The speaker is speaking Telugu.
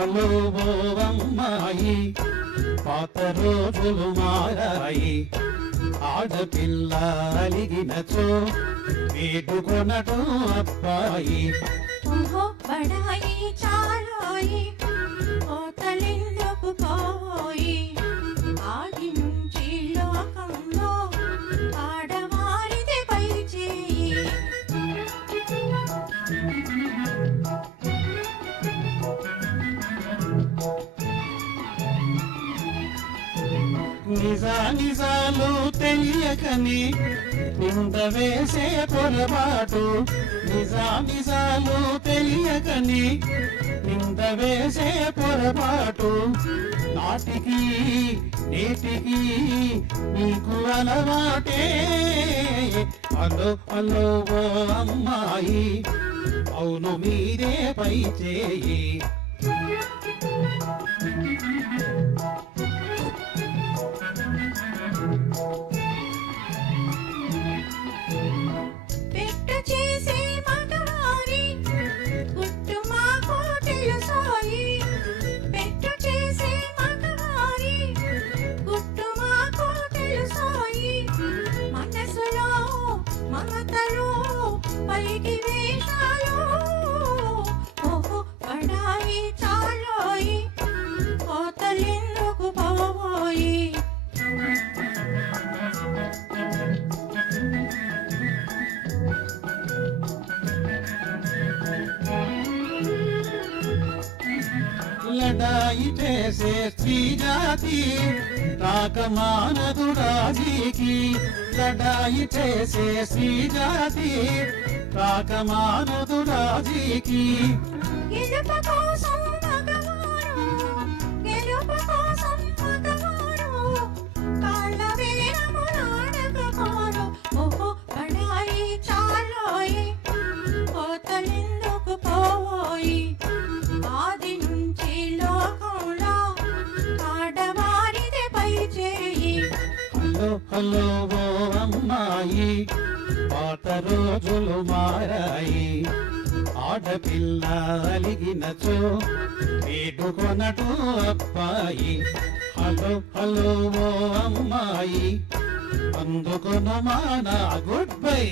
హలో ఓ అమ్మాయి పాత రోజులు మారాయి ఆడపిల్ల అలిగినచో వేడుకొనటో అబ్బాయి ఓహో బడాయి చాలాయి కోతలెందుకు పోయి ఆది నుంచి లోకంలో ఆడవారిది పై చేయి నిజాలు తెలియకని నింద వేసే పొరపాటు నిజాలు తెలియకని నింద వేసే పొరపాటు నాటికి నేటికి నీకు అలవాటే హలో హలో ఓ అమ్మాయి అవును మీరే పై చేయి పెట్ట చేసే మగవారి గుట్టు మాకు తెలుసోయి పెట్ట చేసే మగవారి గుట్టు మాకు తెలుసోయి మనసులో మమతలు పైకి వేషాలు ఓహో పడాయి చాలోయి కోతలెందుకు పోయి లడాయి చేసే స్త్రీ జాతి రాకమానదు రాజీకి లడాయి చేసే స్త్రీ జాతి రాకమానదు రాజీకి గెలుపు కోసం మగవారు గెలుపు కోసం మగవారు కాళ్ళ వేరము నాడకపోరు ఓహో పడాయి చాలోయి కోతలెందుకు పోయి ఆది నుంచి లోకంలో ఆడవారిది పై చేయి హలో హలో ఓ అమ్మాయి పాత రోజులు మారాయి ఆడపిల్ల అలిగినచో వేడుకొనటో అబ్బాయి హలో హలో ఓ అమ్మాయి అందుకొను మానా గుడ్ బై.